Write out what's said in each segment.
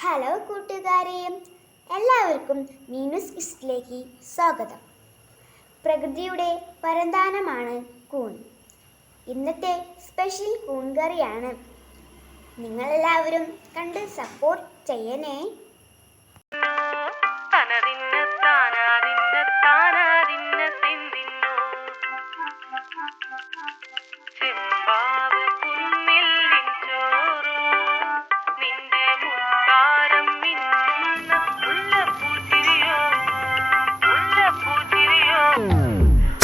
Hello കൂട്ടുകാരെ എല്ലാവർക്കും മീനസ് ഇസ്റ്റിലേക്ക് സ്വാഗതം. പ്രകൃതിയുടെ പരന്താനമാണ് കൂൺ. ഇന്നത്തെ സ്പെഷ്യൽ കൂൺ കറിയാണ്. നിങ്ങളെല്ലാവരും കണ്ട് സപ്പോർട്ട് ചെയ്യണേ.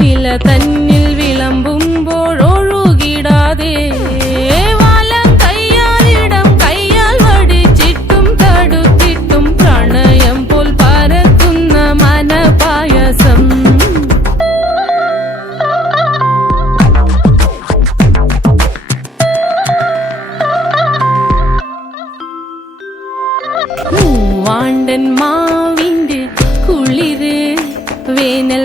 നില തന്നിൽ വിളമ്പുമ്പോൾ ഒഴുകിടാതെ വാലം കയ്യാൽ ഇടം കയ്യാൽ വടിച്ചിട്ടും തടുത്തിട്ടും പ്രണയം പോൽ പരത്തുന്ന മനപായസം. വാണ്ടൻ മാവിന്റെ കുളിര് വേനൽ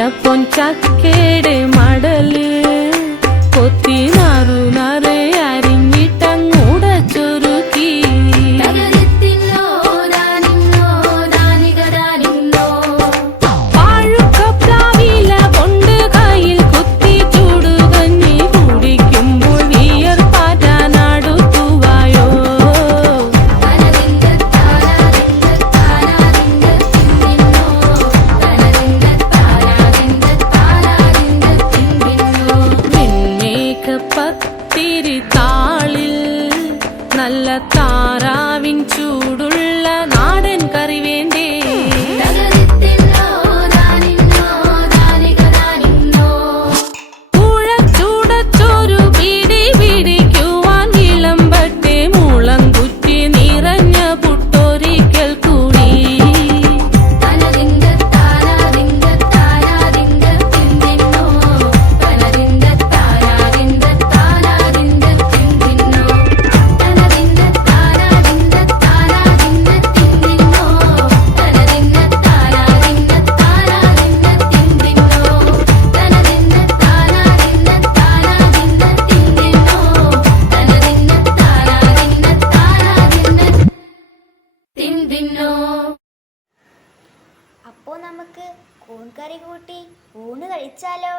ಯಾಕೊಂಚ ಕೇಡೆ ಮಾಡಲಿ. തിരുത്താളിൽ നല്ല താറാവിൻ ചൂടു ഊൺകറി കൂട്ടി ഊണ് കഴിച്ചാലോ?